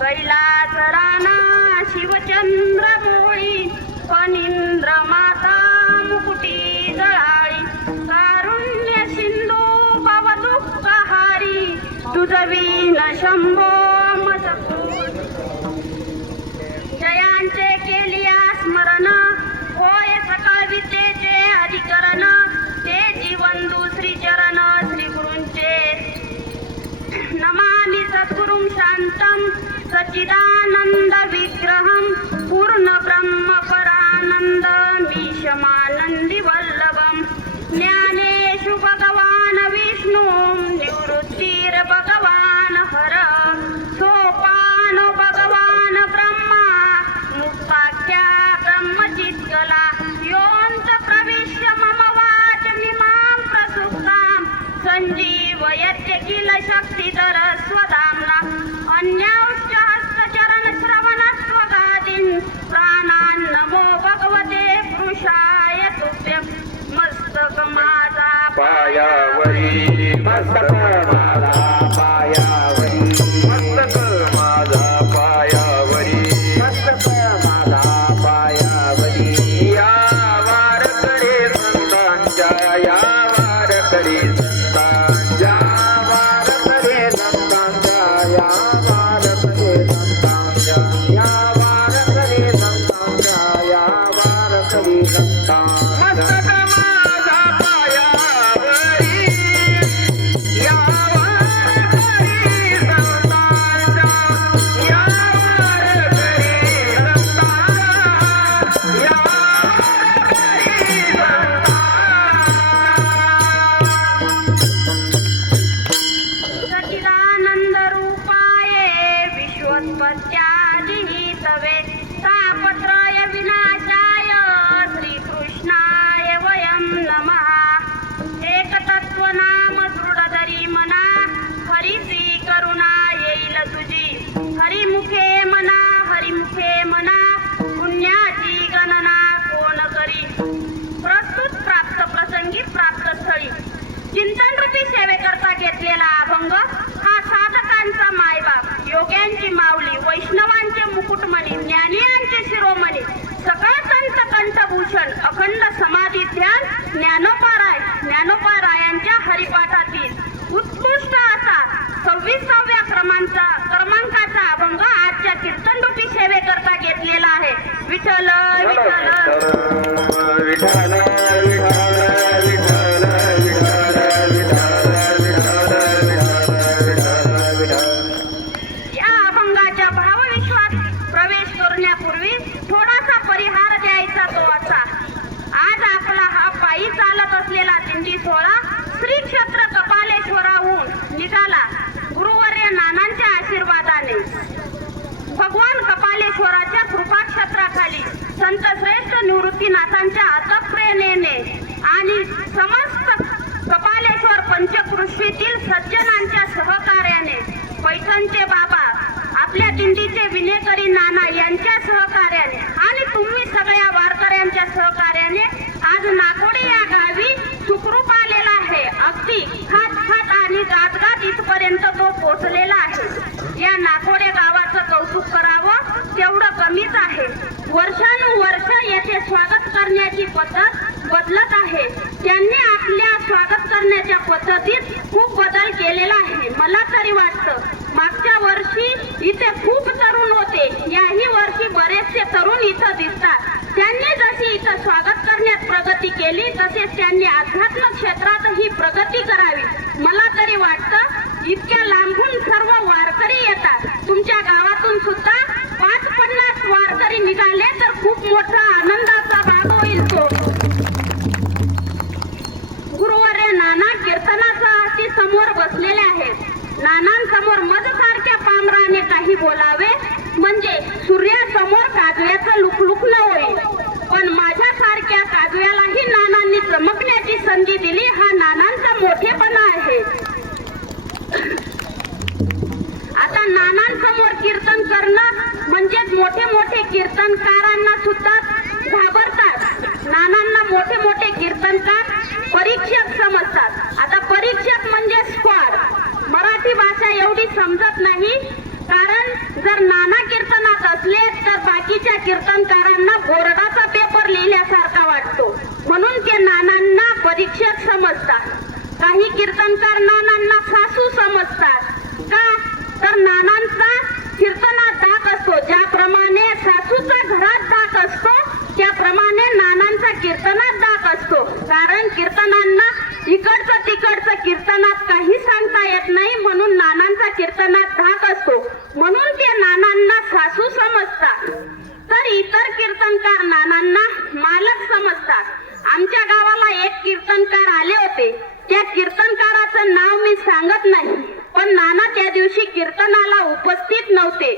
कैलास राणा शिवचंद्र मोळी फणींद्र माता मुकुटी जळाळी कारुण्य सिंधू भवदुःखहारी तुझवीन शंभो जयांचे केलिया स्मरण होय सकाळ विद्येचे अधिकरण ते जीवन दुसरी चरण श्री गुरूंचे नमामि सद्गुरुं शांतं सच्चिदानंद विग्रहं पूर्ण ब्रह्म परानंद मीशमानंदी वल्लभं ज्ञानेषु भगवान विष्णु निवृत्तिर भगवान हर सोपानो भगवान ब्रह्मा मुक्ताख्या ब्रह्मचित्कला योऽन्त प्रविश्य मम वाचमिमां प्रसुप्तां संजीवयत्य किल शक्तिधर स्वधाम्ना अन्यौश्च हस्तचरण श्रवणस्वगादीन् प्राणान् नमो भगवते पुरुषाय तुभ्यं मस्तक माझा पायावरी मस्तक माझा पायावरी मस्तक माझा पायावरी मस्तक माझा पायावरी या वारकरी संतांच्या या वारकरी संतांच्या वारकरी संतांच्या या वारकरी संतांच्या या वारकरी संतांच्या या वारकरी संतांच्या मस्तक माझा पायावरी या वारकरी संतांच्या या वारकरी संतांच्या या वारकरी सच्चिदानंद रूपाय विश्वोत्पत्त्यादि तवे तापत्रय विनाशाय श्रीकृष्णाय वयं नमः एकतत्व नाम दृढधरी मना हरिची करुणा येईल तुझी हरिमुखे मना पुण्याची गणना कोण करी प्रस्तुत प्राप्त प्रसंगी प्राप्त स्थळी चिंतन रूपी सेवेकरता घेतलेला अभंग हा साधकांचा मायबाप योग्यांची माऊली वैष्णवांचे मुकुटमणी ज्ञानियांचे शिरोमणी सकळ संत कंठभूषण अखंड समाधी ध्यान ज्ञानोपारायांच्या हरिपाठातील उत्कृष्ट असा 26व्या क्रमांकाचा अभंग आजच्या कीर्तन रूपी सेवेकरता घेतलेला आहे. विठ्ठल विठ्ठल विठ्ठल या अभंगाच्या भावविश्वात प्रवेश करण्यापूर्वी थोडासा परिहार द्यायचा तो असा. आज आपला हा पायी चालत असलेला दिंडी सोहळा श्री क्षेत्र कपालेश्वराहून निघाला. गुरुवर्य नानांच्या आशीर्वादाने भगवान कपालेश्वराच्या कृपाक्षेत्राखाली संत श्रेष्ठ निवृत्तीनाथांच्या अथक प्रेरणेने आणि समस्त कपालेश्वर पंचकृषीतील सज्जनांच्या सहकार्याने पैठणचे बाबा आपल्या दिंडीचे विनेकरी नाना यांच्या सहकार्याने आणि तुम्ही सगळ्या वारकऱ्यांच्या सहकार्याने आज नाकोडे या गावी सुखरूप आलेला आहे. अगदी खात आणि गात इथपर्यंत तो पोहोचलेला आहे. या नाकोडे गावाचं कौतुक करावं तेवढं कमीच आहे. वर्षानुवर्ष येथे स्वागत करण्याची पद्धत बदलत आहे. त्यांनी आपल्या स्वागत करण्याच्या पद्धतीत खूप बदल केलेला आहे. मला तरी वाटतं मागच्या वर्षी इथे खूप तरुण होते, याही वर्षी बरेचसे तरुण इथं दिसतात. त्यांनी जशी इथं स्वागत करण्यात प्रगती केली तसेच त्यांनी अध्यात्म क्षेत्रातही प्रगती करावी. मला तरी वाटतं इतक्या लांबून सर्व वारकरी येतात. तुमच्या गावातून सुद्धा 50 वारकरी निघाले तर खूप मोठा आनंदाचा भाग होईल तो. गुरुवर्य नाना कीर्तनाचा हाती समोर बसलेले आहेत. नानांसमोर मधसारख्या पामराने काही बोलावे म्हणजे सूर्यासमोर काजव्याचं लुकलुकणं होईल. पण माझ्यासारख्या काजव्यालाही नानांनी चमकण्याची संधी दिली. हा नानांचा मोठेपणा आहे. आता नानांसमोर कीर्तन करणं म्हणजेच मोठे कीर्तनकारांना सुद्धा घाबरतात. नानांना मोठे कीर्तनकार परीक्षक समजतात. आता परीक्षक म्हणजे स्क्वॉड. मराठी भाषा एवढी समजत नाही, कारण जर कीर्तनकारांना बोर्डाचा पेपर लिहिल्यासारखा वाटतो, म्हणून ते नानांना परीक्षक समजतात. काही कीर्तनकार नानांना सासू समजतात. का तर नानांचा कीर्तनात धाक असतो. ज्याप्रमाणे सासूचा घरात धाक असतो, त्याप्रमाणे नानांचा कीर्तनात धाक असतो. कारण कीर्तनांना इकडचं तिकडचं कीर्तनात काही सांगता येत नाही, म्हणून नानांचा कीर्तनात धाक असतो, म्हणून ते नानांना सासू समजतात. तर इतर कीर्तनकार नानांना मालक समजतात. आमच्या गावाला एक कीर्तनकार आले होते. त्या कीर्तनकाराचं नाव मी सांगत नाही, पण नाना त्या दिवशी कीर्तनाला उपस्थित नव्हते.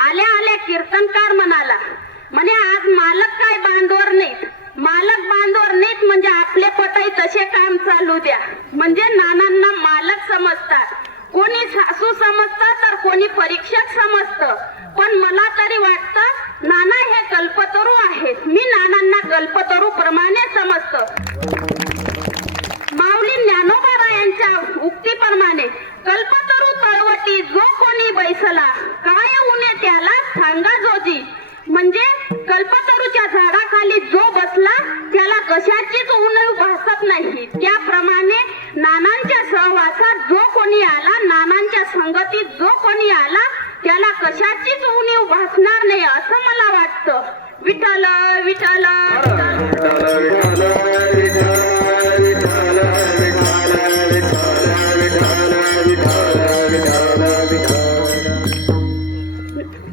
आल्या आल्या कीर्तनकार म्हणे आज मालक काय बांधवर नाहीत. मालक बांधवर नाहीत म्हणजे आपले पटाई तसे काम चालू द्या. म्हणजे नानांना मालक समजतात. कोणी सासू समजतात तर कोणी परीक्षक समजतं. पण मला तरी वाटतं नाना हे कल्पतरू आहेत. मी नानांना कल्पतरू प्रमाणे समजतं. माऊली ज्ञानोबारायांच्या उक्तीप्रमाणे कल्पतरू तळवटी जो कोणी बैसला, काय उणे त्याला सांगा जोजी. म्हणजे कल्पतरूच्या झाडाखाली जो बसला त्याला कशाचीच उणीव भासत नाही. त्याप्रमाणे नानांच्या सहवासात जो कोणी आला, नानांच्या संगतीत जो कोणी आला, त्याला कशाचीच उणीव भासणार नाही असं मला वाटतं. विठ्ठल विठ्ठल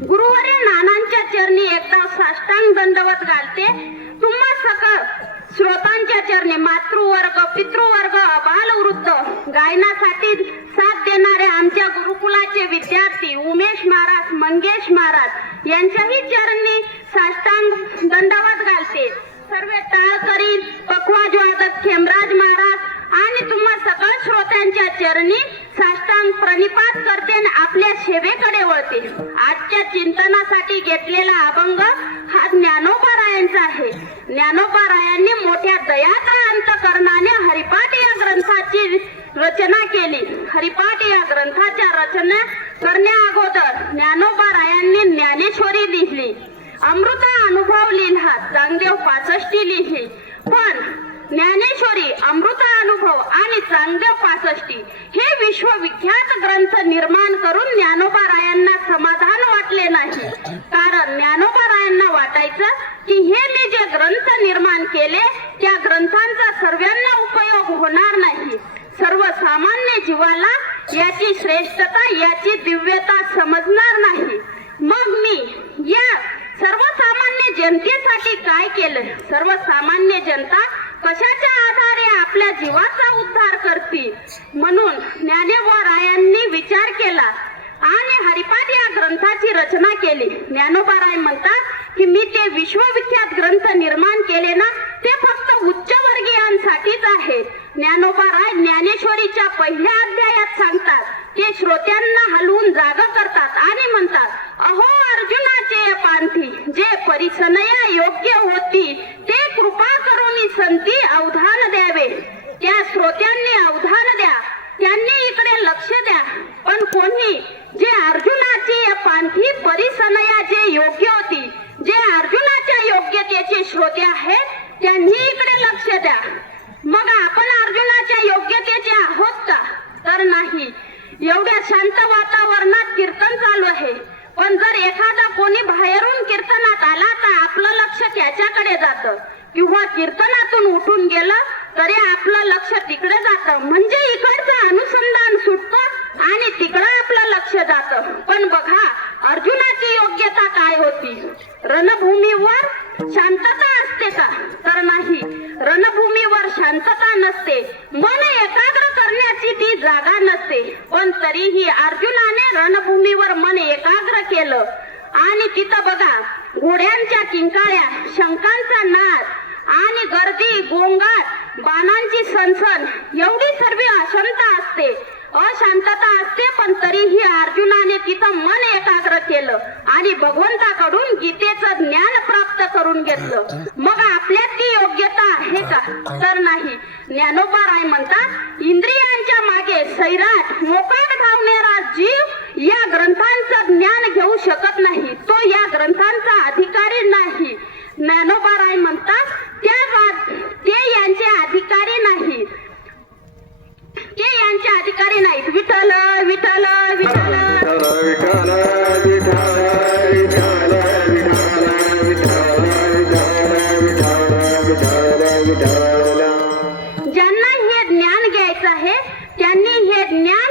गुरुवारी नानांच्या चरणी एकदा साष्टांग दंडवत घालते. तुम्हा सकळ श्रोतांच्या चरणी मातृवर्ग, पितृवर्ग, बालवृद्ध, गायनासाठी साथ देणारे आमच्या गुरुकुलाचे विद्यार्थी उमेश महाराज, मंगेश महाराज यांच्याही चरणी साष्टांग दंडवत घालते. सर्व टाळकरी, पखवाज वादक खेमराज महाराज आणि तुम्हा सकळ श्रोत्यांच्या चरणी साष्टांग प्रणिपात करते आणि आपल्या सेवेकडे वळते. आजच्या चिंतनासाठी घेतलेला अभंग हा ज्ञानोबारायांचा आहे. ज्ञानोबारायांनी मोठ्या दयाचा अंतकरणाने हरिपाठ या ग्रंथाची रचना केली. हरिपाठ या ग्रंथाच्या रचना करण्या अगोदर ज्ञानोबारायांनी ज्ञानेश्वरी लिहिली, अमृत अनुभव लिहिला, चांगदेव 65 लिहिली. पण ज्ञानेश्वरी, अमृत अनुभव आणि चांगदेव 65 हे विश्वविख्यात ग्रंथ निर्माण करून ज्ञानोबारायांना समाधान वाटले नाही. कारण ज्ञानोबारायांना वाटायचं की हे मी जे ग्रंथ निर्माण केले त्या ग्रंथांचा सर्वांना उपयोग होणार नाही. सर्वसामान्य जीवाला याची श्रेष्ठता, याची दिव्यता समजणार नाही. मग मी या सर्वसामान्य जनतेसाठी काय केलं? सर्वसामान्य जनता कशाच्या आधारे आपल्या जीवाचा उद्धार करते? म्हणून ज्ञानोबारायांनी विचार केला आणि हरिपाठ या ग्रंथाची रचना केली. ज्ञानोबाराय म्हणतात की मी ते विश्वविख्यात ग्रंथ निर्माण केले ना, ते फक्त उच्चवर्गीयांसाठीच आहे. ज्ञानोबाराय ज्ञानेश्वरीच्या पहिल्या अध्यायात सांगतात, ते श्रोत्यांना हलवून जाग करतात आणि म्हणतात, अहो अर्जुनाचे पांथी जे परिसनया योग्य होती, ते कृपा करून संती अवधान द्यावे. त्या श्रोत्यांनी अवधान द्या, त्यांनी इकडे लक्ष द्या. पण कोणी जे अर्जुनाचे पांथी परिसनया जे योग्य होती, जे अर्जुनाच्या योग्यतेचे श्रोते आहेत, त्यांनी इकडे लक्ष द्या. मग आपण अर्जुनाच्या योग्यतेचे आहोत का? तर नाही. एवढ्या शांत वातावरणात कीर्तन चालू आहे, पण जर एखादा कोणी बाहेरून कीर्तनात आला तर आपलं लक्ष त्याच्याकडे जातं, किंवा कीर्तनातून उठून गेलं तरी आपलं लक्ष तिकडे जातं. म्हणजे इकडचं अनुसंधान सुटतं आणि तिकडं आपलं लक्ष जातं. पण बघा अर्जुनाची योग्यता काय होती? रणभूमीवर शांतता असते का? तर नाही. रणभूमीवर शांतता नसते, मन एकाग्र करण्याची ती जागा नसते. पण तरीही अर्जुनाने रणभूमीवर मन एकाग्र केलं आणि तिथं बघा घोड्यांच्या किंकाळ्या, शंखांचा नाद आणि गर्दी, गोंगाट, बाणांची सनसन एवढी सर्व अशांतता असते, अशांतता असते. पण तरीही अर्जुनाने तिथं मन एकाग्र केलं आणि भगवंताकडून गीतेचं ज्ञान प्राप्त करून घेतलं. मग आपल्यात ती योग्यता आहे का? तर नाही. ज्ञानोबाराय म्हणतात, इंद्रियांच्या मागे सैराट मोकाट धावणारा जीव या ग्रंथांचं ज्ञान घेऊ शकत नाही. तो या ग्रंथांचा अधिकारी नाही. ज्ञानोबाराय म्हणतात ते यांचे अधिकारी नाहीत. ते यांचे अधिकारी नाहीत. विठ्ठल विठ्ठल विठ्ठल विठ्ठल विठ्ठल विठ्ठल ज्यांना हे ज्ञान घ्यायचं आहे त्यांनी हे ज्ञान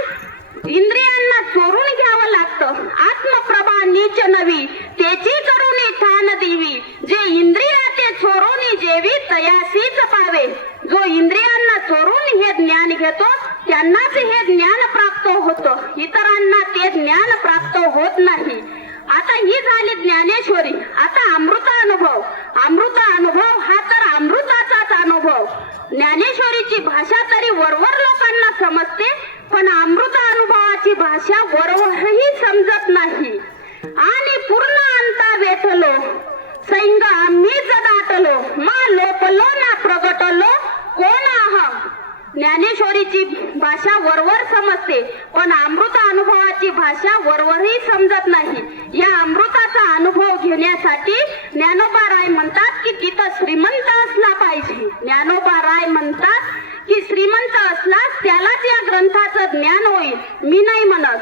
इंद्रियांना चोरून घ्यावं लागतं. आत्मप्रभा नीच नवी त्याची करुणी ठाण देवी. जे इंद्रिया ते चोरून जेवी तयासीच पावे. जो इंद्रियांना चोरून हे ज्ञान घेतो त्यांनाच हे ज्ञान प्राप्त होतं. इतरांना ते ज्ञान प्राप्त होत नाही. आता ही झाली ज्ञानेश्वरी. आता अमृतानुभव. अमृतानुभव हा तर अमृताचाच अनुभव. ज्ञानेश्वरीची भाषा तरी वरवर लोकांना समजते, पण अमृत अनुभवाची भाषा वरवरही समजत नाही. आणि पूर्ण अंता वेठलो सैंग आम्हीच दाटलो मा लोपलो ना प्रगटलो कोण अहम. ज्ञानेश्वरीची भाषा वरवर समजते, पण अमृत अनुभवाची भाषा वरवरही समजत नाही. या अमृताचा अनुभव घेण्यासाठी ज्ञानोबाराय म्हणतात की तिथं श्रीमंत असला पाहिजे. ज्ञानोबाराय म्हणतात की श्रीमंत असला त्यालाच या ग्रंथाचं ज्ञान होईल. मी नाही म्हणत.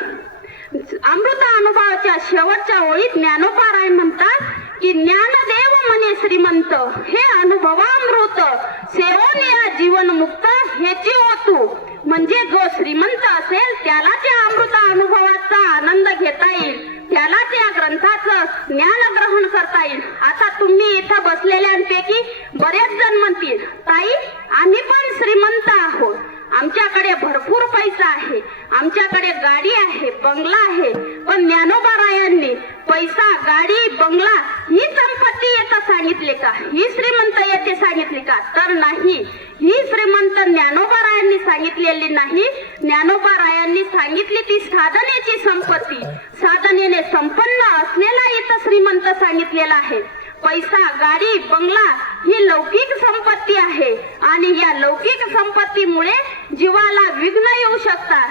अमृत अनुभवाच्या शेवटच्या ओळीत ज्ञानोबाराय म्हणतात की ज्ञानदेव म्हणे श्रीमंत हे अनुभवामृत सेवून या जीवन मुक्त हेची ओतू. म्हणजे जो श्रीमंत असेल त्यालाच या अमृत अनुभवाचा आनंद घेता येईल, त्यालाच या ग्रंथाचं ज्ञान ग्रहण करता येईल. आता तुम्ही इथं बसलेल्यांपैकी बरेच जण म्हणतील ताई आम्ही पण श्रीमंत आहोत, आमच्याकडे भरपूर पैसा आहे, आमच्याकडे गाडी आहे, बंगला आहे. पण ज्ञानोबारायांनी पैसा गाडी बंगला ही संपत्ती येतं सांगितले का? ही श्रीमंत येते सांगितली का? तर नाही. ही श्रीमंत ज्ञानोबारायांनी सांगितलेली नाही. ज्ञानोबारायांनी सांगितली ती साधनेची संपत्ती. साधनेने संपन्न असलेला इथं श्रीमंत सांगितलेला आहे. पैसा गाडी बंगला ही लौकिक संपत्ती आहे आणि या लौकिक संपत्तीमुळे जीवाला विघ्न येऊ शकतात,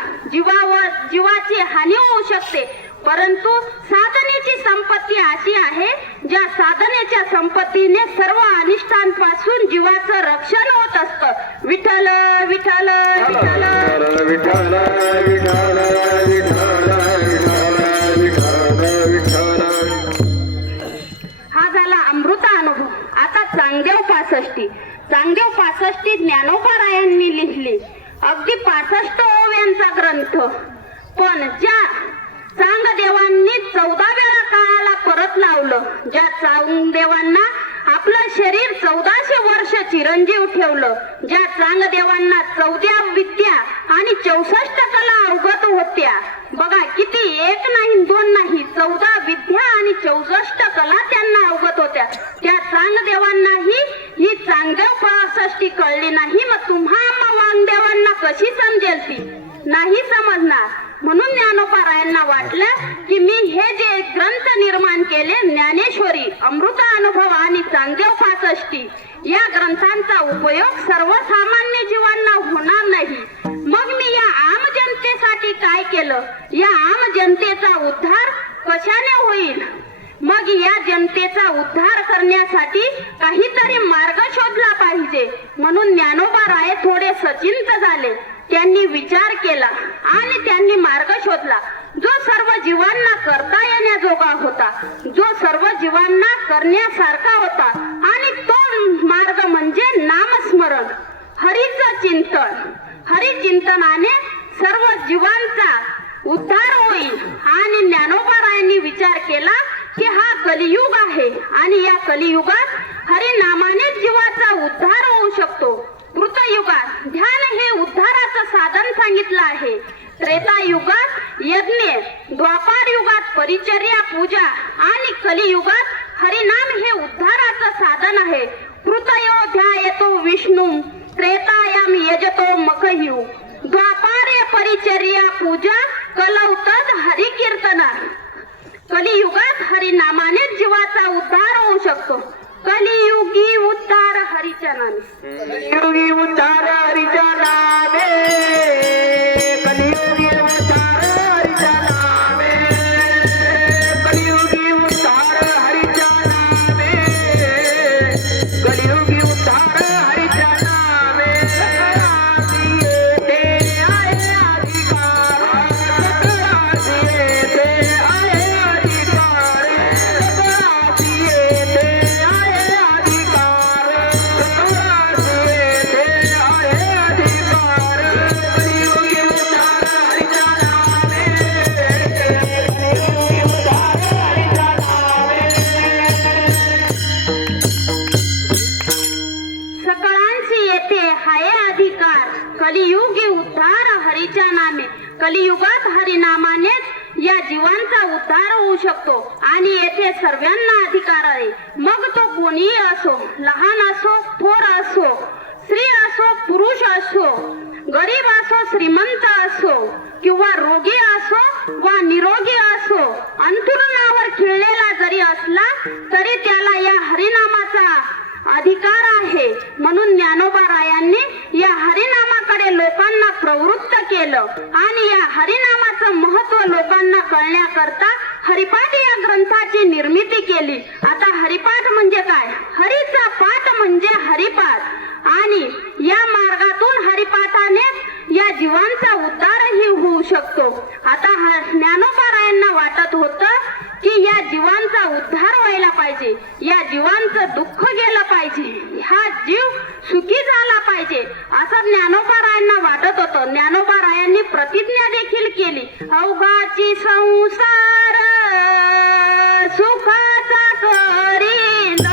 जीवाची हानी होऊ शकते. परंतु साधनेची संपत्ती अशी आहे ज्या साधनेच्या संपत्तीने सर्व अनिष्टांपासून जीवाचं रक्षण होत असतं. विठ्ठल विठ्ठल विठ्ठल विठ्ठल विठ्ठल विठ्ठल. हा झाला अमृत अनुभव. आता चांगदेव 65. चांगदेव 65 ज्ञानोबारायांनी लिहिली. अगदी 65 ओव्यांचा ग्रंथ. पण ज्या चांगदेवांनी 14 वेळा काळाला परत लावलं, ज्या चांगदेवांना आपलं शरीर 1400 वर्ष चिरंजीव ठेवलं, ज्या चांगदेवांना 14 विद्या आणि 64 कला अवगत होत्या. बघा किती, एक नाही दोन नाही, 14 विद्या आणि 64 कला त्यांना अवगत होत्या. त्या चांगदेवांनाही ही चांगदेव 65 कळली नाही. मग तुम्हा वांगदेवांना कशी समजेल ती? नाही समजणार. म्हणून ज्ञानोबारायांना वाटलं की मी हे जे ग्रंथ निर्माण केले ज्ञानेश्वरी, अमृत अनुभव आणि चांगदेव 65 या ग्रंथांचा उपयोग सर्वसामान्य जीवांना होणार नाही. मग मी या आम जनतेसाठी काय केलं? या आम जनतेचा उद्धार कशाने होईल? मग या जनतेचा उद्धार करण्यासाठी काहीतरी मार्ग शोधला पाहिजे. म्हणून ज्ञानोबाराय थोडे सचिंत झाले. त्यांनी विचार केला आणि त्यांनी मार्ग शोधला जो सर्व जीवांना करता येण्याजोगा होता, जो सर्व जीवांना करण्यासारखा होता. आणि तो मार्ग म्हणजे नामस्मरण, हरीचं चिंतन. हरिचिंतनाने सर्व जीवांचा उद्धार होईल. आणि ज्ञानोबारायांनी विचार केला की हा कलियुग आहे आणि या कलियुगात हरिनामाने जीवाचा उद्धार होऊ शकतो. कृतयुगात ध्यान हे उद्धाराचं साधन सांगितलं आहे. त्रेतायुगात यज्ञ, द्वापार युगात परिचर्या पूजा आणि कलियुगात हरिनाम हे उद्धाराचं साधन आहे. कृतयोध्यायतो विष्णू त्रेतायाम यजतो मखयु. द्वापारे परिचर्या पूजा कलौतद हरिकीर्तना. कलियुगात हरिनामाने जीवाचा उद्धार होऊ शकतो. कलियुगी उद्धार हरीच्या नामे. कलियुगी उद्धार हरीच्या नामे. कलियुगी उद्धार हरीच्या नामे. कलियुगी उद्धार कलियुगात हरिनामानेच या जीवांचा उद्धार होऊ शकतो आणि येथे सर्वांना अधिकार आहे. मग तो कोणीही असो, लहान असो, थोर असो, स्त्री असो, पुरुष असो, गरीब असो, श्रीमंत असो किंवा रोगी असो वा निरोगी असो, अंथरुणावर खिळलेला जरी असला तरी त्याला या हरिनामाचा अधिकार आहे. म्हणून ज्ञानोबारायांनी या हरिनामाकडे लोकांना प्रवृत्त केलं आणि या हरिनामाचं महत्व लोकांना कळण्याकरता हरिपाठ या ग्रंथाची निर्मिती केली. आता हरिपाठ म्हणजे काय? हरीचा पाठ म्हणजे हरिपाठ आणि या मार्गातून हरिपाठाने या जीवांचा उद्धारही होऊ शकतो. आता ज्ञानोबारायांना वाटत होतं की या जीवांचा उद्धार व्हायला पाहिजे, या जीवांचं दुःख गेलं पाहिजे, हा जीव सुखी झाला पाहिजे असं ज्ञानोबारायांना वाटत होतं. ज्ञानोबारायांनी प्रतिज्ञा देखील केली, अवघाची संसार सुखाचा करीन.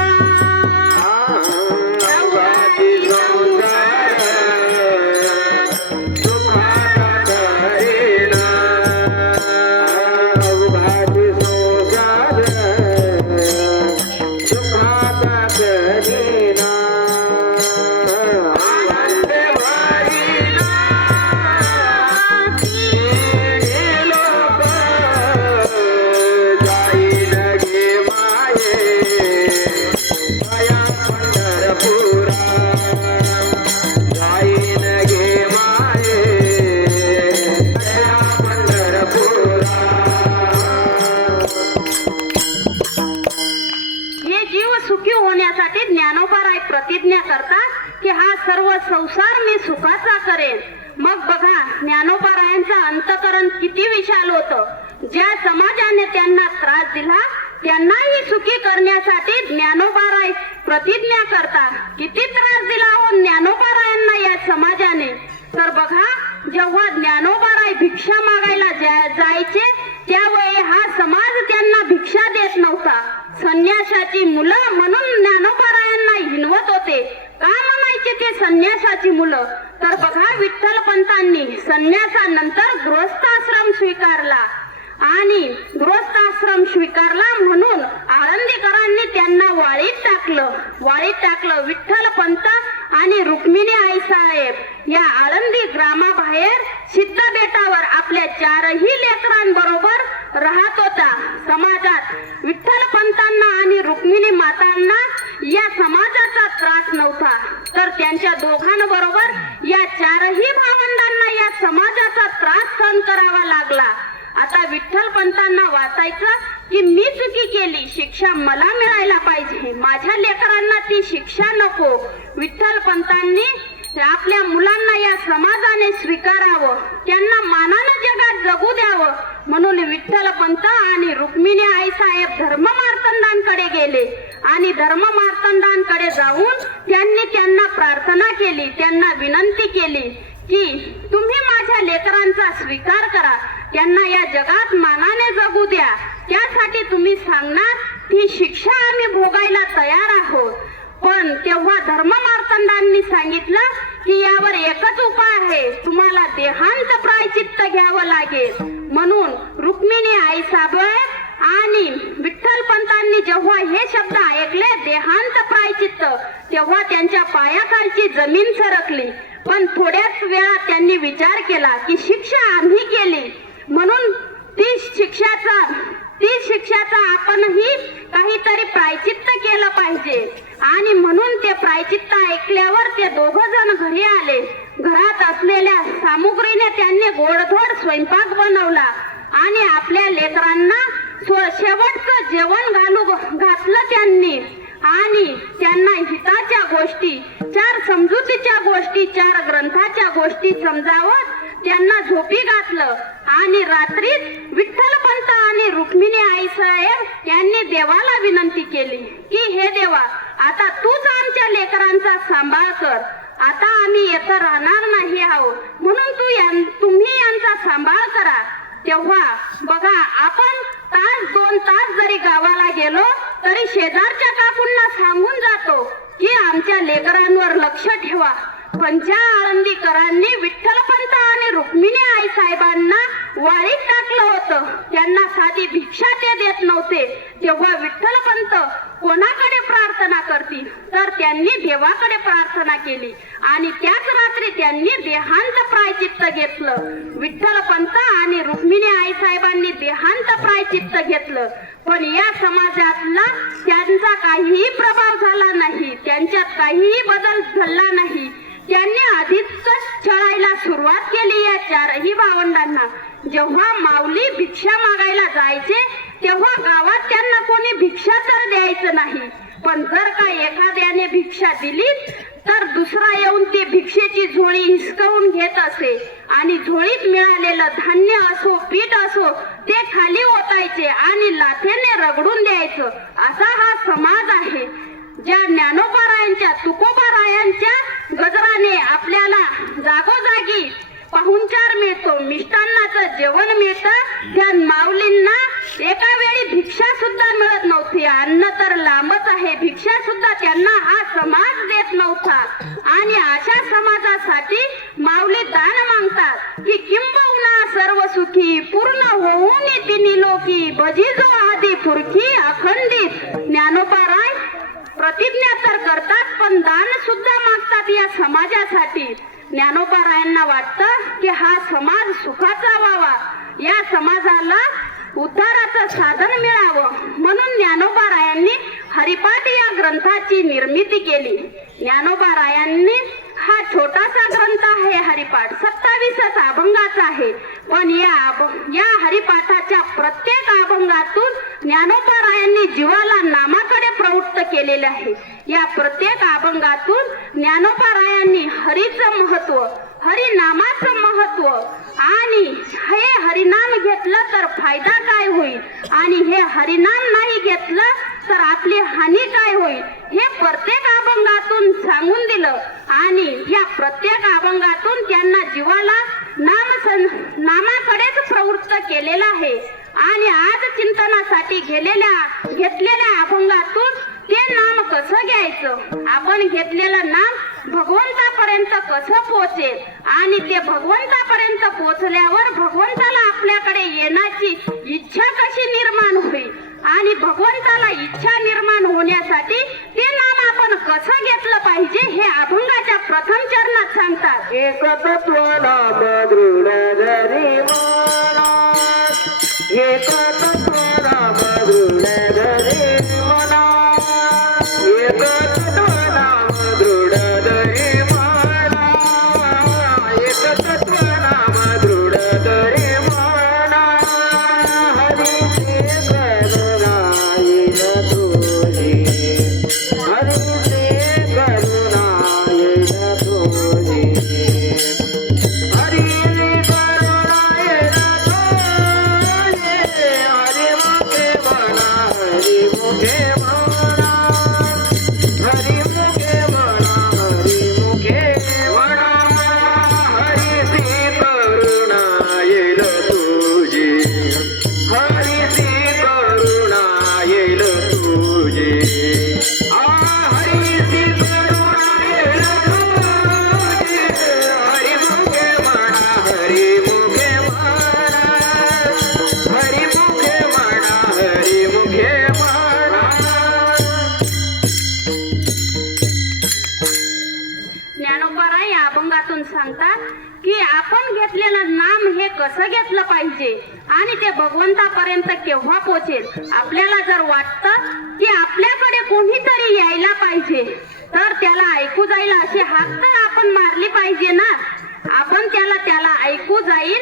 प्रतिज्ञा करतात की हा सर्व संसार मी सुखाचा करेन. मग बघा ज्ञानोबारायांचं अंतकरण किती विशाल होतं. ज्या समाजाने त्यांना त्रास दिला त्यांनाही सुखी करण्यासाठी ज्ञानोबाराय प्रतिज्ञा करतात. किती त्रास दिला हो ज्ञानोबारायांना या समाजाने. तर बघा जेव्हा ज्ञानोबाराय भिक्षा मागायला जायचे त्यावेळी हा समाज त्यांना भिक्षा देत नव्हता. संन्यासाची मुलं म्हणून ज्ञानोबारायांना हिणवत होते. का म्हणायचे ते संन्यासाची मुलं? तर बघा विठ्ठलपंतांनी संन्यासानंतर गृहस्थाश्रम स्वीकारला आणि गृहस्थाश्रम स्वीकारला म्हणून आळंदीकरांनी त्यांना वाळीत टाकलं. विठ्ठलपंत आणि रुक्मिणी आई साहेब या आळंदी ग्रामाबाहेर सिद्धबेटावर आपल्या 4ही लेकरांबरोबर राहत होता. समाजात विठ्ठलपंतांना आणि रुक्मिणी मातांना या समाजाचा त्रास नव्हता, तर त्यांच्या दोघांबरोबर या 4ही भावंडांना या समाजाचा त्रास सहन करावा लागला. आता विठ्ठलपंतांना वाटायचं की मी चुकी केली, शिक्षा मला मिळायला पाहिजे, माझ्या लेकरांना ती शिक्षा नको. विठ्ठलपंतांनी आपल्या मुलांना या समाजाने स्वीकारावं, त्यांना मानानं जगात जगू द्यावं म्हणून विठ्ठलपंत आणि रुक्मिणी आई साहेब धर्ममार्तंडांकडे गेले आणि धर्ममार्तंडांकडे जाऊन त्यांना प्रार्थना केली, त्यांना विनंती केली की तुम्ही माझ्या लेकरांचा स्वीकार करा, त्यांना या जगात मानाने जगू द्या, त्यासाठी तुम्ही सांगणार ती शिक्षा आम्ही भोगायला तयार आहोत. पण तेव्हा धर्ममार्तंडांनी सांगितलं की यावर एकच उपाय आहे, तुम्हाला देहांत प्रायचित्त घ्यावं लागेल. म्हणून रुक्मिणी आई साहेब आणि विठ्ठलपंतांनी जेव्हा हे शब्द ऐकले देहांत प्रायचित्त, तेव्हा त्यांच्या पायाखालची जमीन सरकली. पण थोड्याच वेळात त्यांनी विचार केला की शिक्षा आम्ही केली म्हणून ती शिक्षाचा आपणही काहीतरी प्रायचित्त केलं पाहिजे. आणि म्हणून ते प्रायचित्त ऐकल्यावर ते दोघं जण घरी आले. घरात असलेल्या सामुग्रीने त्यांनी गोडधोड स्वयंपाक बनवला आणि आपल्या लेकरांना शेवटचं जेवण घातलं त्यांनी आणि त्यांना हिताच्या गोष्टी, 4 समजुतीच्या गोष्टी, 4 ग्रंथाच्या गोष्टी समजावत त्यांना झोपी घातलं. आणि रात्रीच विठ्ठलपंत आणि रुक्मिणी आई साहेब यांनी देवाला विनंती केली की हे देवा, आता तूच आमच्या लेकरांचा सांभाळ कर, आता आम्ही येथे राहणार नाही आहोत, म्हणून तुम्ही यांचा सांभाळ करा. तेव्हा बघा आपण 1-2 तास जरी गावाला गेलो तरी शेजारच्या काकूंना सांगून जातो की आमच्या लेकरांवर लक्ष ठेवा. पण ज्या आळंदीकरांनी विठ्ठलपंत आणि रुक्मिणी आई साहेबांना वाळीत टाकलं होतं, त्यांना साधी भिक्षा ते देत नव्हते, तेव्हा विठ्ठलपंत कोणाकडे प्रार्थना करतील? तर त्यांनी देवाकडे प्रार्थना केली आणि त्याच रात्री त्यांनी देहांत प्रायचित्त घेतलं. विठ्ठलपंत आणि रुक्मिणी आई साहेबांनी देहांत प्रायचित्त घेतलं, पण या समाजातला त्यांचा काहीही प्रभाव झाला नाही, त्यांच्यात काहीही बदल झाला नाही. त्यांनी आधीच छळायला सुरुवात केली या चारही भावंडांना. जेव्हा माऊली भिक्षा मागायला जायचे तेव्हा गावात त्यांना कोणी भिक्षा तर द्यायचं नाही, पण जर का एखाद्याने भिक्षा दिली तर दुसरा येऊन ती भिक्षेची झोळी हिसकावून घेत असे आणि झोळीत मिळालेलं धान्य असो पीठ असो ते खाली ओतायचे आणि लाथेने रगडून द्यायचं. असा हा समाज आहे. ज्या ज्ञानोबारायांच्या तुकोबारायांच्या गजराने आपल्याला जागोजागी पाहुणचार मिळतो, मिष्टान्नाचं जेवण मिळतं, त्या माऊलींना एका वेळी भिक्षा सुद्धा मिळत नव्हती. अन्न तर लांबच आहे, भिक्षा सुद्धा त्यांना हा समाज देत नव्हता. आणि अशा समाजासाठी माऊली दान मागतात की किंबहुना सर्व सुखी पूर्ण होऊन तिन्ही लोकी भजिजो आदी फुरकी अखंडित. ज्ञानोबाराय प्रतिज्ञा तर करतात पण दान सुद्धा मागतात या समाजासाठी. ज्ञानोबारायांना वाटतं की हा समाज सुखाचा व्हावा, या समाजाला उद्धाराचं साधन मिळावं, म्हणून ज्ञानोबारायांनी हरिपाठ या ग्रंथाची निर्मिती केली. ज्ञानोबारायांनी हा छोटासा ग्रंथ आहे हरिपाठ, 27 अभंगाचा आहे, पण या हरिपाठाच्या प्रत्येक अभंगातून ज्ञानोबारायांनी जीवाला नामाकडे प्रवृत्त केलेले आहे. या प्रत्येक अभंगातून ज्ञानोबारायांनी हरीचं महत्व, हरिनामाचं महत्व आणि हे हरिनाम घेतलं तर फायदा काय होईल आणि हे हरिनाम नाही घेतलं तर आपली हानी काय होईल हे प्रत्येक अभंगातून सांगून दिलं. आणि या प्रत्येक अभंगातून त्यांना जीवाला नामाकडेच प्रवृत्त केलेलं आहे. आणि आज चिंतनासाठी घेतलेल्या अभंगातून ते नाम कसं घ्यायचं, आपण घेतलेलं नाम भगवंतापर्यंत कसं पोहोचेल आणि ते भगवंतापर्यंत पोहोचल्यावर भगवंताला आपल्याकडे येण्याची इच्छा कशी निर्माण होईल आणि भगवंताला इच्छा निर्माण होण्यासाठी ते नाम आपण कसं घेतलं पाहिजे हे अभंगाच्या प्रथम चरणात सांगतात. एक तत्व नाम दृढ धरी मना, एक तत्व नाम दृढ धरी मना, एक तत्व नाम दृढ धरी मना, एक तत्व नाम दृढ धरी मना. हरीचे करुणा येईल तुझी, हरीचे करुणा येईल तुझी, हरीचे करुणा येईल तुझी. हरिमुखे म्हणा, हरिमुखे म्हणा, हरिमुखे म्हणा, हरिमुखे म्हणा. हरीची करुणा येईल तुझी, हरीची करुणा येईल तुझी. हरीची करुणा येईल तुझी. हरिमुखे म्हणा, हरिमुखे म्हणा, हरिमुखे म्हणा, हरिमुखे म्हणा. ज्ञानोबाराय या अभंगातून सांगतात की आपण घेतलेलं नाम हे कसं घेतलं पाहिजे आणि ते भगवंतापर्यंत केव्हा पोहोचेल. आपल्याला जर वाटतं की आपल्याकडे कोणीतरी यायला पाहिजे तर त्याला ऐकू जाईल अशी हाक तर आपण मारली पाहिजे ना. आपण त्याला ऐकू जाईल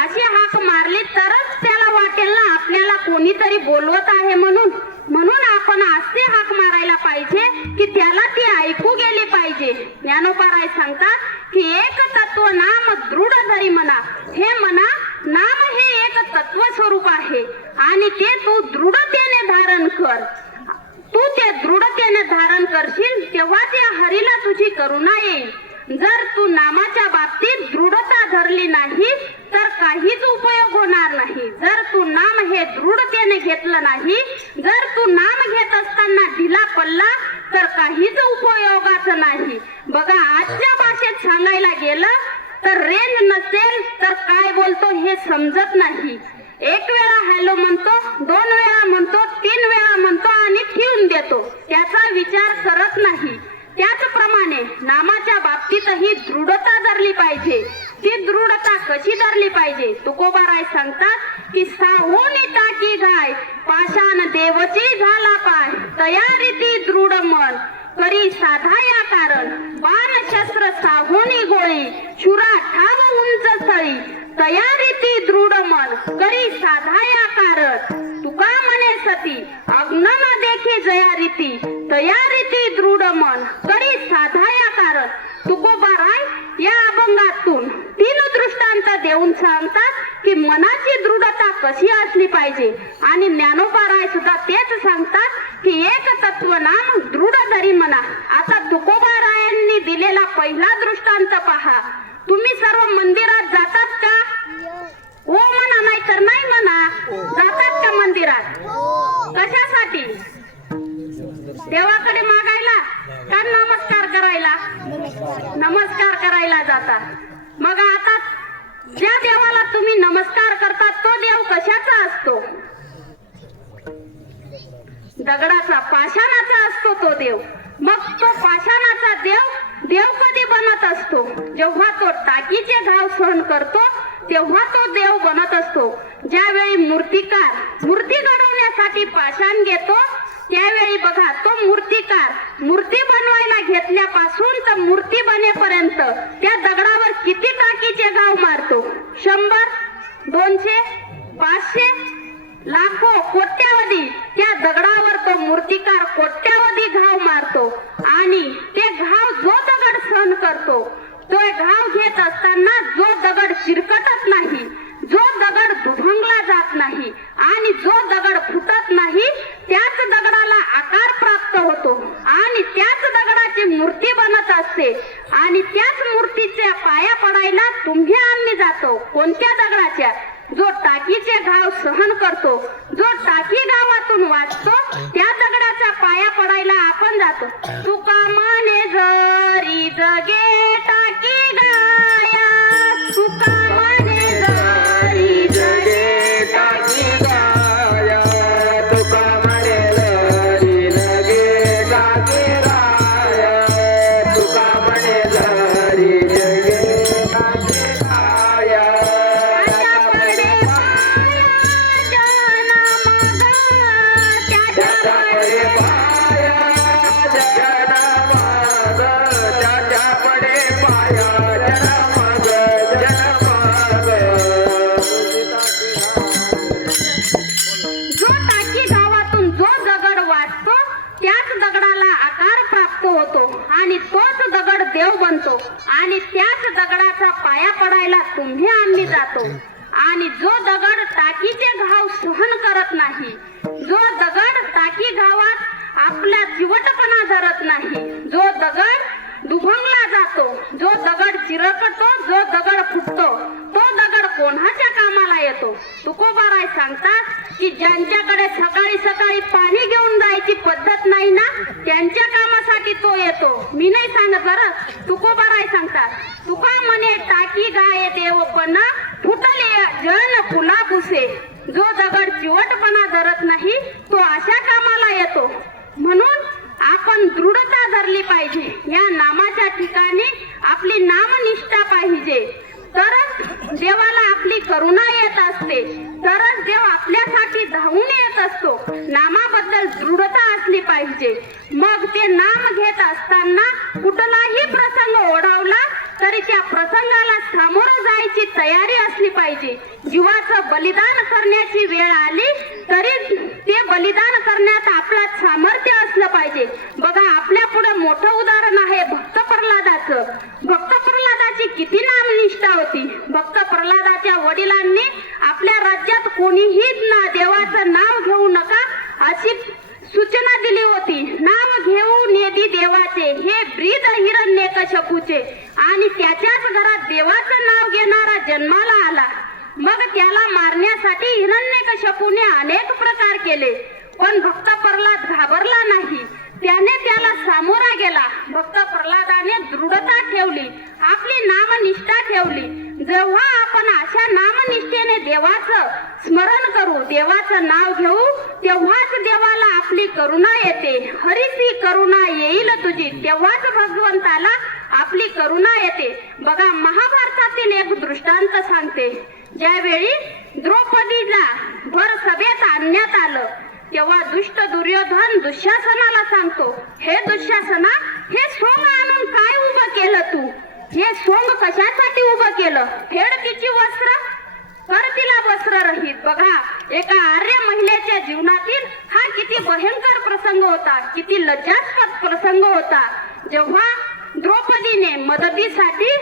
अशी हाक मारली तरच त्याला वाटेल ना आपल्याला कोणीतरी बोलवत आहे म्हणून. म्हणून आपण असे हाक मारायला पाहिजे की त्याला ती ऐकू गेली पाहिजे. ज्ञानोबाराय सांगतात की एक तत्व नाम दृढ धरी म्हणा. हे म्हणा नाम हे एक तत्व स्वरूप आहे आणि ते तू दृढतेने धारण कर. तू ते दृढतेने धारण करशील तेव्हा त्या हरीला तुझी करुणा येईल. जर तू नामाच्या बाबतीत दृढता धरली नाही तर काहीच उपयोग होणार नाही. जर तू नाम हे दृढतेने घेतलं नाही, जर तू नाम घेत असताना ढिला पल्ला तर काहीच उपयोगाचं नाही. बघा आजच्या भाषेत सांगायला गेलं तर रेंज नसेल तर काय बोलतो हे समजत नाही. एक वेळा हॅलो म्हणतो, 2 वेळा म्हणतो, 3 वेळा म्हणतो आणि ठेवून देतो. त्याचा विचार करत नाही. त्याचप्रमाणे नामाच्या बाबतीतही दृढता धरली पाहिजे. ती दृढता कशी धरली पाहिजे? तुकोबाराय सांगतात की साहोनी टाकी गाय, पाषाण देवची झाला पाय, तयारी ती दृढ मन, करी साधा या कारण, बाण शस्त्र साहोनी गोळी, शुरा ठाव उंच स्थळी, तयारी ती दृढ मन, करी साधा या कारण. तुका म्हणे सती अग्न न देखी जया रीती, तयारी ती दृढ मन, करी साधा या कारण. तुकोबाराय या अभंगातून 3 दृष्टांत देऊन सांगतात की मनाची दृढता कशी असली पाहिजे. आणि ज्ञानोबाराय सुद्धा तेच सांगतात की एक तत्वनाम दृढ धरी म्हणा. आता तुकोबारायांनी दिलेला पहिला दृष्टांत पहा. तुम्ही सर्व मंदिरात जातात का? हो म्हणा, नाही तर नाही म्हणा. जातात का मंदिरात? कशासाठी? देवाकडे मागायला का नमस्कार करायला? नमस्कार करायला जातात. मग आता ज्या देवाला तुम्ही नमस्कार करतात तो देव कशाचा असतो? दगडाचा, पाषाणाचा असतो तो देव. मग तो पाषाणाचा देव कधी बनत असतो? जेव्हा तो टाकीचे घाव सहन करतो तेव्हा तो देव बनत असतो. ज्यावेळी मूर्तिकार मूर्ती घडवण्यासाठी पाषाण घेतो त्यावेळी बघा तो मूर्तिकार मूर्ती बनवायला घेतल्यापासून तर मूर्ती बनेपर्यंत त्या दगडावर किती टाकीचे घाव मारतो? 100, 200, 500, लाखो, कोट्यावधी त्या दगडावर तो मूर्तिकार कोट्यावधी घाव मारतो. आणि ते घाव जो दगड सहन करतो तो घाव घेत असताना जो दगड चिरकटत नाही, जो दगड दुभंगला जात नाही आणि जो दगड फुटत नाही, त्याच दगडाला आकार प्राप्त होतो आणि त्याच दगडाची मूर्ती बनत असते. आणि त्याच मूर्तीच्या पाया पडायला तुम्ही आम्ही जातो. कोणत्या दगडाच्या? जो टाकीचे घाव सहन करतो, जो टाकी गावातून वाचतो त्या दगडाच्या पाया पडायला आपण जातो. तुका म्हणे जरी जगे टाकी गाया, तुका म्हणे जरी जगे टाकी गाया, तुका म्हणे जरी जगे टाकी गाया, तुका म्हणे जरी जगे टाकी गाया. त्याच्या पडे पाया जनमाग, त्याच्या पडे पाया जनमाग, जनमाग. जो टाकी गावातून जो दगड वाचतो त्याच दगडाला आकार प्राप्त होतो आणि तोच दगड देव बनतो. आणि त्याच दगडाचा पाया पडायला तुम्ही आम्ही जातो. आणि जो दगड टाकीचे घाव सहन करत नाही, जो दगड टाकी घावात आपला चिवटपणा धरत नाही, जो दगड दुभंगला जातो, जो दगड चिरकतो, जो दगड फुटतो, तो दगड कोणाच्या कामाला येतो? तुकोबाराय सांगतात की ज्यांच्याकडे सकाळी सकाळी पाणी घेऊन जायची पद्धत नाही ना, त्यांच्या कामासाठी तो येतो. मी नाही सांगत बरं, तुकोबाराय सांगतात. तुका म्हणे टाकी गाय देवपण, फुटले जन फुला पुसे, जो दगड चिवटपणा धरत नाही तो अशा कामाला येतो. म्हणून आपण दृढता धरली पाहिजे. या नामाच्या ठिकाणी आपली नामनिष्ठा पाहिजे, तरच देवाला आपली करुणा येत असते, तरच देव आपल्यासाठी धावून येत असतो. नामाबद्दल दृढता असली पाहिजे. मग ते नाम घेत असताना कुठलाही प्रसंग ओढावला तरी त्या प्रसंगाला सामोरं जायची तयारी असली पाहिजे. जीवाचं बलिदान करण्याची वेळ आली तरी ते बलिदान करण्यात आपलं सामर्थ्य असलं पाहिजे. बघा आपल्या पुढे मोठं उदाहरण आहे भक्त प्रल्हादाचं. भक्त प्रल्हादाची किती नामनिष्ठा होती. भक्त प्रल्हादाच्या वडिलांनी आपल्या राज्यात कोणीही देवाचं नाव घेऊ नका अशी सूचना दिली होती. नाव घेऊन येदी देवाचे हे ब्रीद हिरण्यकश्यपूचे, आणि त्याच्याच घरात देवाचं नाव घेणारा जन्माला आला. मग त्याला मारण्यासाठी हिरण्यकश्यपूने अनेक प्रकार केले, पण भक्त प्रल्हाद घाबरला नाही. त्याने त्याला सामोरा गेला. भक्त प्रल्हादाने दृढता ठेवली, आपली नामनिष्ठा ठेवली. जेव्हा आपण अशा नामनिष्ठेने देवाचं स्मरण करू, देवाचं नाव घेऊ, तेव्हाच देवाला आपली करुणा येते. हरीची करुणा येईल तुझी, तेव्हाच भगवंताला आपली करुणा येते. बघा, महाभारतातील एक दृष्टांत सांगते. ज्यावेळी द्रौपदीला भर सभेत आणण्यात आलं, तेव्हा दुष्ट दुर्योधन दुःशासनाला सांगतो, हे दुःशासना, हे सोंग आणून काय उभं केलं तू? हे सोंग कशासाठी उभं केलं? फेड तिची वस्त्र, कर तिला वस्त्र रहित. बघा, एका आर्य महिलेच्या जीवनातील हा किती भयंकर प्रसंग होता, किती लज्जास्पद प्रसंग होता. जेव्हा द्रौपदीने मदतीसाठी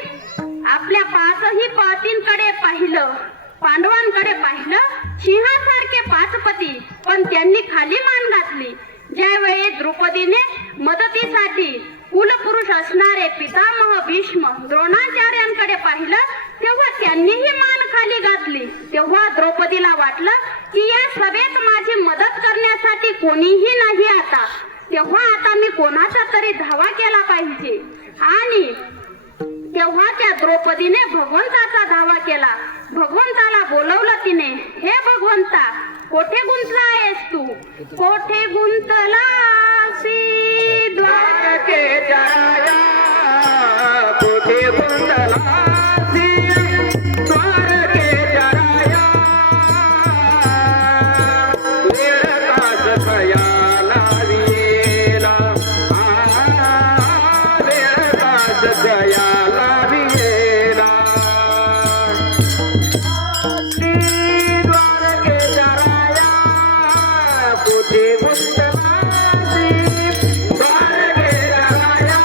आपल्या पाचही पतींकडे पाहिलं, पांडवांकडे पाहिलं, सिंहासारखे पाच पती, पण त्यांनी खाली मान घातली. ज्यावेळी द्रौपदीने मदतीसाठी कुलपुरुष असणारे पितामह भीष्म द्रोणाचार्यांकडे पाहिलं, तेव्हा त्यांनीही मान खाली घातली. तेव्हा द्रौपदीला वाटलं की या सभेत माझी मदत करण्यासाठी कोणीही नाही आता. तेव्हा आता मी कोणाचा तरी धावा केला पाहिजे. आणि तेव्हा त्या द्रौपदीने भगवंताचा धावा केला. भगवंताला बोलवलं तिने, हे भगवंता, कोठे गुंतला आहेस तू? कोठे गुंतलासी द्वारकेच्या राया, कोठे गुंतलासी द्वारकेच्या राया. वेळकास कयाला विला, वेळकास कयाला विला. श्री द्वारकेच्या राया, कोठे गुंतलासी द्वारकेच्या राया.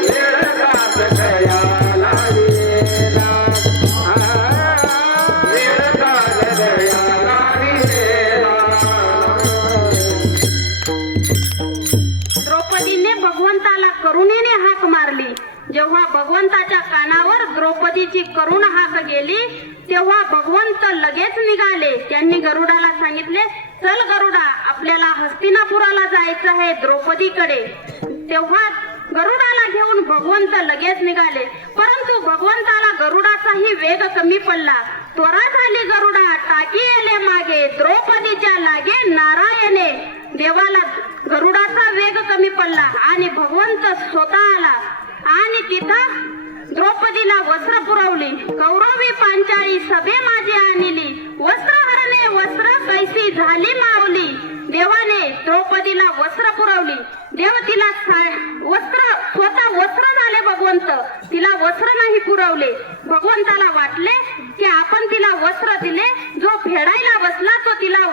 वेळकास कयाला विला, वेळकास कयाला विला. द्रौपदीने भगवंताला करुणेने हाक मारली. जेव्हा भगवंताच्या कानावर द्रौपदीची करुण हाक गेली, तेव्हा भगवंत लगेच निघाले. त्यांनी गरुडाला सांगितले, चल गरुडा, आपल्याला हस्तिनापुराला जायचं आहे, द्रौपदीकडे. तेव्हा गरुडाला घेऊन भगवंत लगेच निघाले. परंतु भगवंताला गरुडाचाही वेग कमी पडला. त्वरा झाली गरुडा, टाकी आले मागे, द्रौपदीच्या लागे नारायणे. देवाला गरुडाचा वेग कमी पडला आणि भगवंत स्वतः आला आणि तिथं द्रौपदीला वस्त्र पुरवली. कौरवी पांचाळी सभे माझी आणली, वस्त्र हरणे वस्त्र कैसी झाली मावली. देवाने द्रौपदीला वस्त्र पुरवली. देव तिला वस्त्र, स्वतः वस्त्र झाले भगवंत, तिला वस्त्र नाही पुरवले. भगवंताला वाटले की आपण तिला वस्त्र दिले, जो फेडायला बसला तो तिला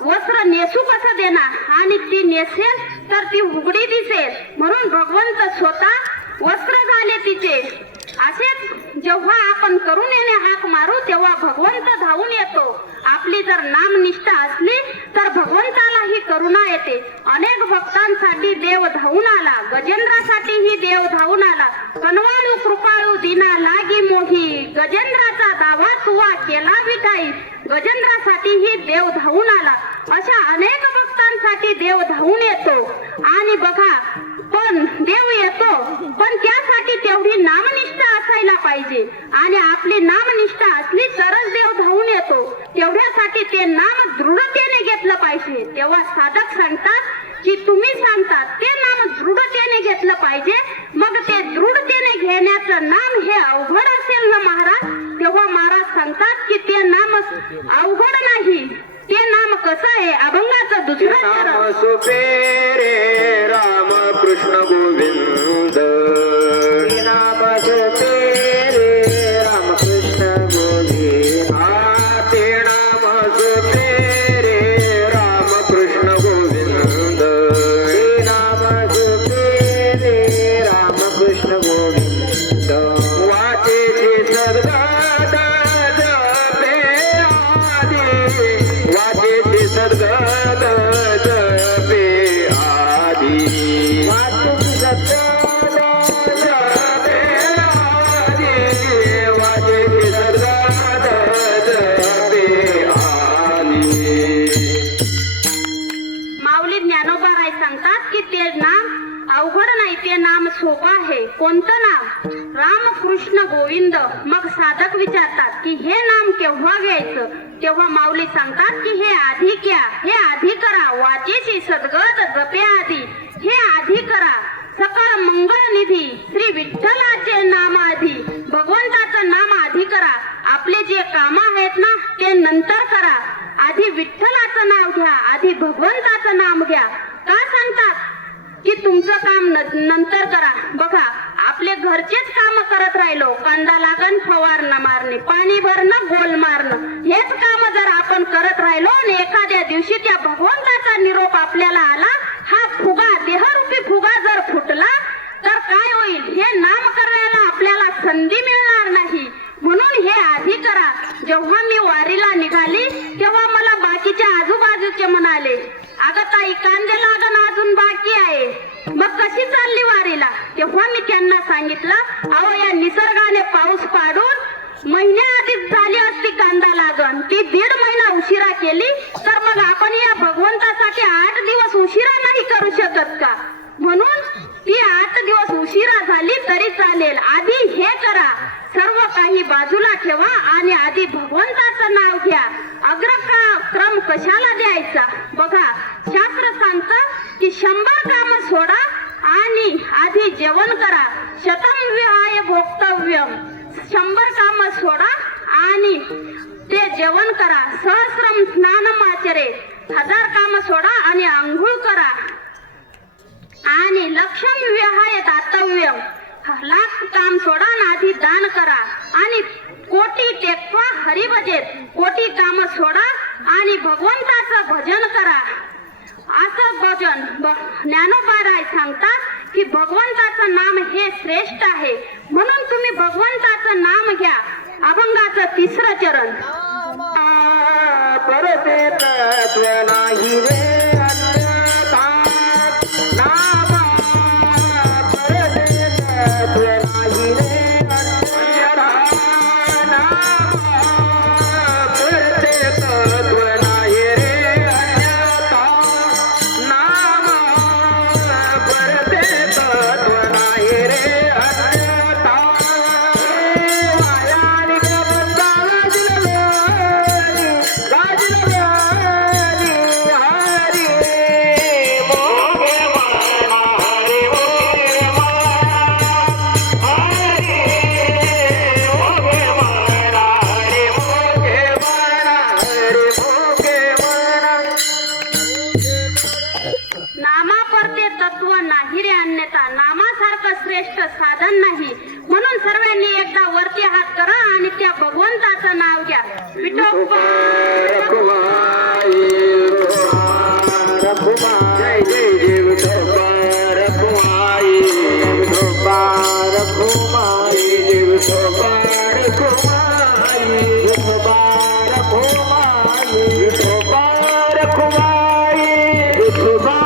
वस्त्र नेसू कसं देणार, आणि ती नेसेल तर ती उघडी दिसेल, म्हणून भगवंत स्वतः वस्त्र झाले तिचे. असेच जेव्हा आपण करुणेने हाक मारू, तेव्हा भगवंत धावून येतो. आपली जर नामनिष्ठा असली तर भगवंतालाही करुणा येते. अनेक भक्तांसाठी देव धावून आला, गजेंद्रासाठीही देव धावून आला. कनवाळू कृपाळू दिना लागी मोही, गजेंद्राचा दावा तुवा केला विठाई. गजेंद्रासाठीही देव धावून आला. अशा अनेक भक्तांसाठी देव धावून येतो. आणि बघा, पण देव येतो, पण त्यासाठी तेवढी नामनिष्ठा असायला पाहिजे. आणि आपली नामनिष्ठा असली तरच देव धावून येतो. तेवढ्यासाठी ते नाम दृढतेने घेतलं पाहिजे. तेव्हा साधक सांगतात की तुम्ही सांगतात ते नाम दृढतेने घेतलं पाहिजे. मग ते दृढतेने घेण्याचं नाम हे अवघड असेल ना महाराज, तेव्हा महाराज सांगतात की ते नाम अवघड नाही. ते नाम कसं आहे? अभंगाचं दुसरं नाम सोपे रे राम कृष्ण गोविंद. नाम सोपे रे राम कृष्ण गोविंद. ते नाम सोपे रे राम कृष्ण गोविंद. नाम सोपे रे राम कृष्ण गोविंद. वाचेचे सद्गत जपे आदी, वाचेचे सद्गत जपे आदी. वाचेचे सद्गत अवघड नाही, ते नाम सोपं आहे. कोणतं नाव? राम कृष्ण गोविंद. मग साधक विचारतात की हे नाम केव्हा घ्यायचं? तेव्हा माऊली सांगतात की हे आधी घ्या, हे आधी करा. वाचेची सद्गत जपे आधी, हे आधी करा. सकळ मंगळ निधी श्री विठ्ठलाचे नाम आधी. भगवंताचं नाम आधी करा. आपले जे काम आहेत ना ते नंतर करा. आधी विठ्ठलाचं नाव घ्या, आधी भगवंताचं नाम घ्या. का सांगतात की तुमचं काम नंतर करा? बघा, आपले घरचेच काम करत राहिलो, कांदा लागण फवारणं मारणे, पाणी भरणं, गोल मारणं, हेच काम जर आपण करत राहिलो आणि एखाद्या दिवशी त्या भगवंताचा निरोप आपल्याला आला, हा फुगा, देहरूपी फुगा जर फुटला तर काय होईल? हे नाम करायला आपल्याला संधी मिळणार नाही. म्हणून हे आधी करा. जेव्हा मी वारीला निघाली तेव्हा मला बाकीच्या आजूबाजूचे म्हणाले, अगं ताई, कांदे लागण अजून बाकी आहे, मग कशी चालली वारीला? तेव्हा मी त्यांना सांगितलं, अहो, या निसर्गाने पाऊस पाडून महिन्याआधीच झाली असती कांदा लागण, ती 1.5 महिना उशिरा केली तर मग आपण या भगवंतासाठी 8 दिवस उशिरा नाही करू शकत का? म्हणून ती 8 दिवस उशिरा झाली तरी चालेल. आधी हे करा, सर्व काही बाजूला ठेवा आणि आधी भगवंताचं नाव घ्या. अग्रक्रम कशाला द्यायचा? बघा, शास्त्र सांगतं की 100 काम सोडा आणि आधी जेवण करा. शतम विहाय भोक्तव्यम. 100 काम सोडा आणि ते जेवण करा. सहस्रम स्नानमाचरे. 1000 काम सोडा आणि आंघोळ करा. आणि लक्ष्म विहाय दातव्यम. 1,00,000 काम सोडा आणि आधी दान करा. आणि कोटी टेकवा हरिभजेत. कोटी काम सोडा आणि भगवंताचं भजन करा. असं भजन ज्ञानोबा राय सांगतात की भगवंताचं नाम हे श्रेष्ठ आहे. म्हणून तुम्ही भगवंताचं नाम घ्या. अभंगाचं 3रं चरण. परते तत्व नाही रे अन्यथा. नामा परते तत्व नाही रे अन्यथा. नामा परते तत्व नाही रे अन्यथा. नामा परते तत्व नाही रे अन्यथा. वायाने गमंता नामापरते तत्व नाही रे अन्यथा. नामासारखं श्रेष्ठ साधन नाही. म्हणून सर्वांनी एकदा वरती हात करा आणि त्या भगवंताचं नाव घ्या. विठोबा जय जय जय विठोबा रखुमाई. विठोबा रखुमाई. विठोबा रखुमाई. विठोबा रखुमाई. विठोबा रखुमाई. विठोबा